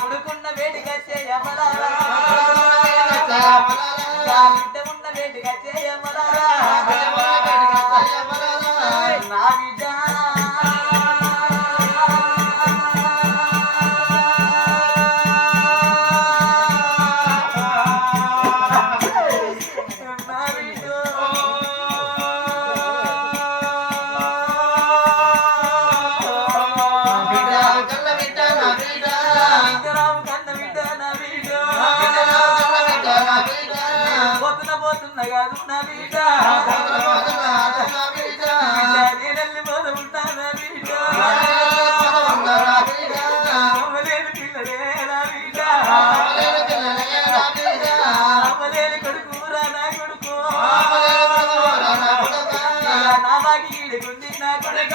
కొడుకు బాకి నా కొడుక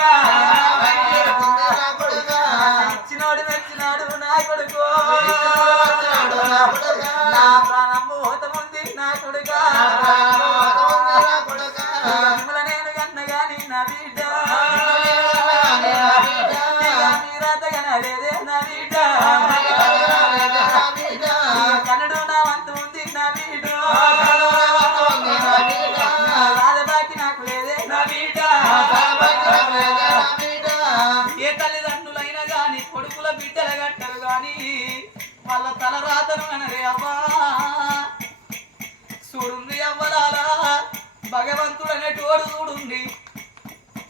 ఏ తల్లిదండ్రులైనా గాని కొడుకుల బిడ్డలు గట్టరు గాని వాళ్ళ తల రాతను అనరే అవ్వా. చూడుంది అవ్వలాలా భగవంతుడు అనేటోడు చూడుండి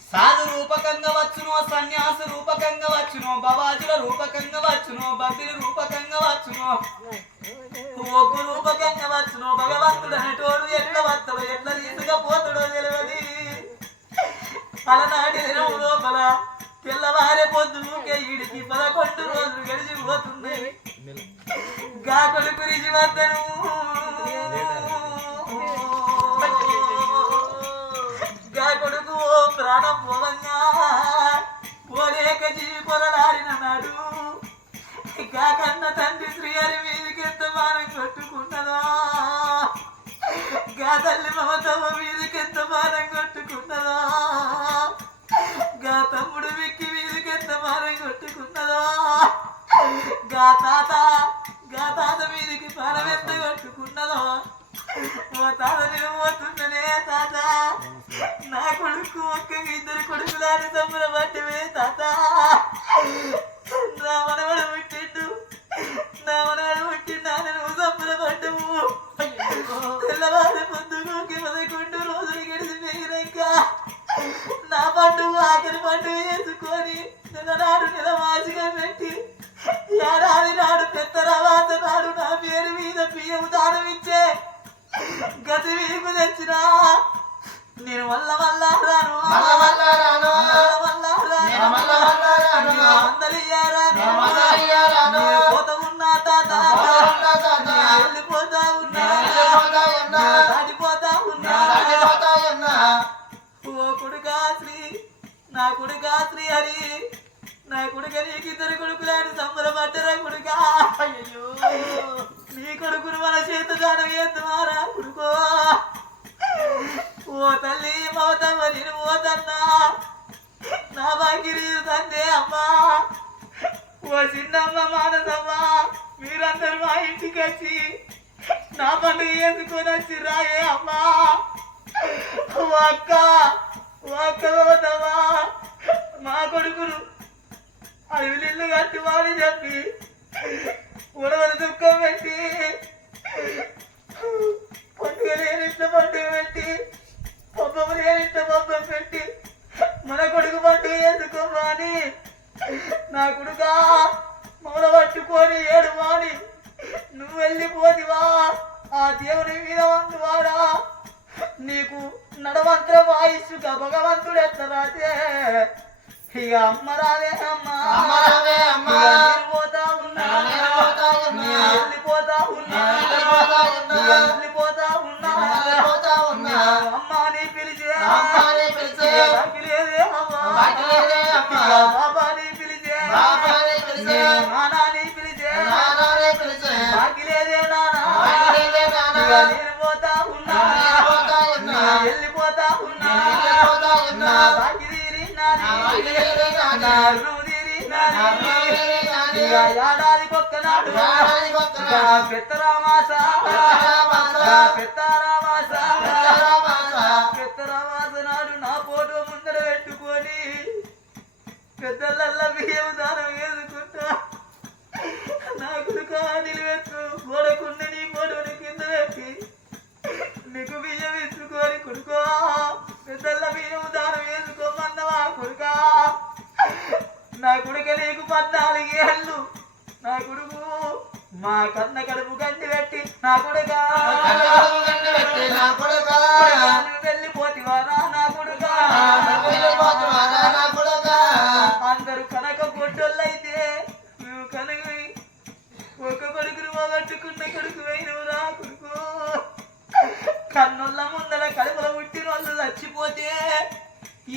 సాధు రూపకంగా వచ్చునో సన్యాస రూపకంగా వచ్చునో బవాజుల రూపకంగా వచ్చునో బద్రి రూపకంగా వచ్చునో ఒగ్గు రూపకంగా వచ్చునో భగవంతుడు అనేటోడు ఎట్లా వస్తాడో కొట్టుకున్నదా గా తల్లి మమతమ్మ మీదకి ఎంత మానం కొట్టుకున్నదా గా తమ్ముడు విక్కి మీదకి ఎంత భారం కొట్టుకున్నదా గా తాత శ్రీ హరి. నా కొడుక నీకు ఇద్దరు కొడుకులాంటి సంబరపడ్డరా కొడుక? అయ్యో నీ కొడుకును మన చేత దానం చేద్దామారా కొడుకో? ఓ తల్లి మమతమ్మ నేను పోతన్నా నా బాగిరి తందే అమ్మా. ఓ చిన్నమ్మ మానసమ్మ. మీరందరూ మా ఇంటికి వచ్చి నా పండుగ చేసుకొని వచ్చి రాయే అమ్మా. ఓ అక్క ఓ అక్క పోతావా మా కొడుకును అడవిలిల్లు కట్టి వాడి చెప్పి ఉడవలు దుఃఖం పెట్టి పండుగ లేనిట్ల పండుగ పెట్టి పబ్బం లేనిట్ల పబ్బం పెట్టి మన కొడుకు పండుగ చేసుకోమని నా కొడుకా మొదలు పట్టుకొని ఏడు మాని నువ్వు వెళ్ళిపోతివా ఆ దేవుని మీద వంతువాడా నీకు నడవంత్ర వాయిస్సుగా భగవంతుడు ఎత్తరాదే. ఇక అమ్మ రాదే అమ్మ అమ్మ రాదే అమ్మ. ఇక నేను పోతా ఉన్నా నేను పోతా ఉన్నా. నేను వెళ్ళిపోతా ఉన్నా నేను వెళ్ళిపోతా ఉన్నా. ఇక వెళ్ళిపోతా ఉన్నా నేను వెళ్ళిపోతా ఉన్నా. అమ్మ నీ పిలిచే అమ్మ నీ పిలిచే. ఇక బాకి లేదే అమ్మ బాకి లేదే అమ్మ. ఇక బాబా నీ పిలిచే బాబా నీ పిలిచే. ఇక నానా నీ పిలిచే నానానే పిలిచే. బాకి లేదే నానా బాకి లేదే నానా. ఏడాదికి నాడు నా ఫోటో ముందర పెట్టుకొని పెద్దలల్ల బియ్యం దానం వేసుకుంటా నీకు పద్నాలుగు ఏళ్ళు నా కొడుకు మా కన్న కడుపు గండి పెట్టి నా కొడుకా. వెళ్ళిపోతివారా నా కొడుకా.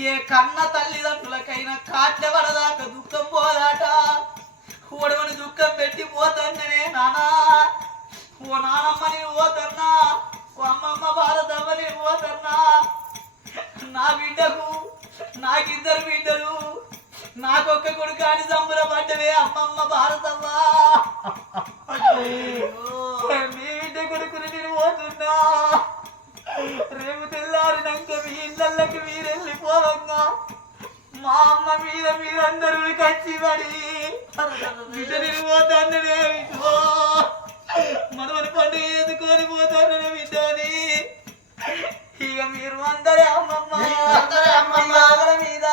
ఏ కన్న తల్లిదండ్రులకైనా కాట్లే పడదాక దుఃఖం పోదాట. ఓడవని దుఃఖం పెట్టి పోతానే నానా. ఓ నానమ్మ నేను పోతన్నా. ఓ అమ్మమ్మ భారతమ్మ నేను పోతన్నా. నా బిడ్డకు నాకిద్దరు బిడ్డలు. నాకొక్క కొడుకు అని సంబరపడ్డవే అమ్మమ్మ భారతమ్మ మీ బిడ్డ కొడుకుని నేను పోతున్నా. రేపు తెల్లారినాక మీ ఇళ్ళకి మీ మా అమ్మ మీద మీరందరూ కచ్చి పడి బిడ్డ నేను పోతాననే మనమని పండుగ ఎదుకొని పోతాననే బిడ్డని ఇక మీరు అందరే అమ్మమ్మ. అందరే అమ్మమ్మ. మీద మీద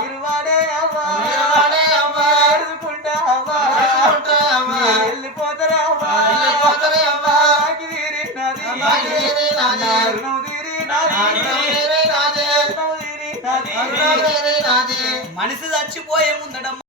మీరు వాడే అవ్వ. మీరు మనిషి చచ్చిపోయే ముందట